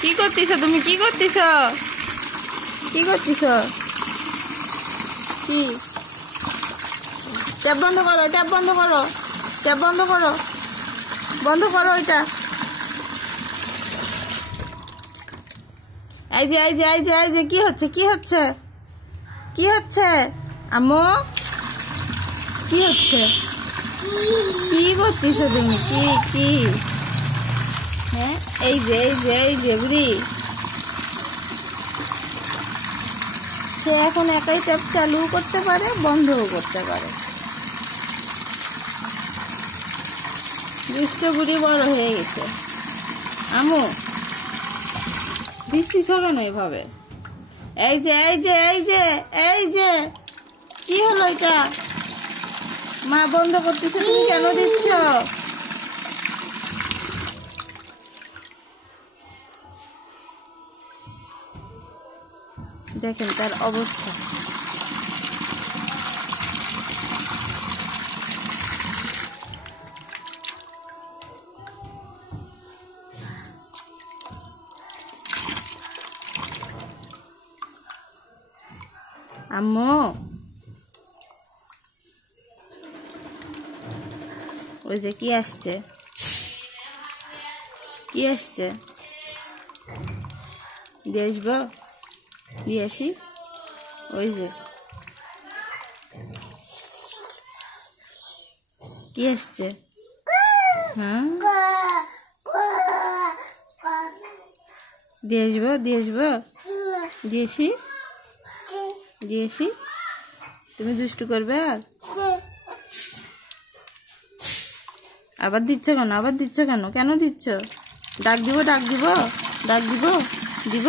কি করতেছ তুমি? কি করতেছ? কি করতেছ? কি? ট্যাপ বন্ধ করো, ট্যাপ বন্ধ করো, ট্যাপ বন্ধ করো, বন্ধ করো এটা। এই যে এই যে এই যে এই যে কি হচ্ছে? কি হচ্ছে? কি হচ্ছে আম্মু? কি হচ্ছে? কি করতেছ তুমি? কি কি? হ্যাঁ, এই যে এই যে এই যে বুড়ি, সে এখন একাই ট্যাপ চালু করতে পারে, বন্ধও করতে পারে। দুষ্ট বুড়ি বড় হয়ে গেছে। আম্মু দিচ্ছি সরানো এভাবে। এই যে এই যে এই যে এই যে কি হলো এটা? মা বন্ধ করতেছে, তুমি কেন দিচ্ছ? দেখেন তার অবস্থা। আম্মু ওই যে কি আসছে, কি আসছে? দিয়ে আসবো, দিয়ে আসি। ওই যে কি আসছে? হ্যাঁ, দিয়ে আসবো, দিয়ে আসবো, দিয়ে আসি, দিয়ে আসি। তুমি দুষ্টু করবে আর? আবার দিচ্ছ কেন? আবার দিচ্ছ কেন? কেন দিচ্ছ? ডাক দিব, ডাক দিব, ডাক দিব, দিব।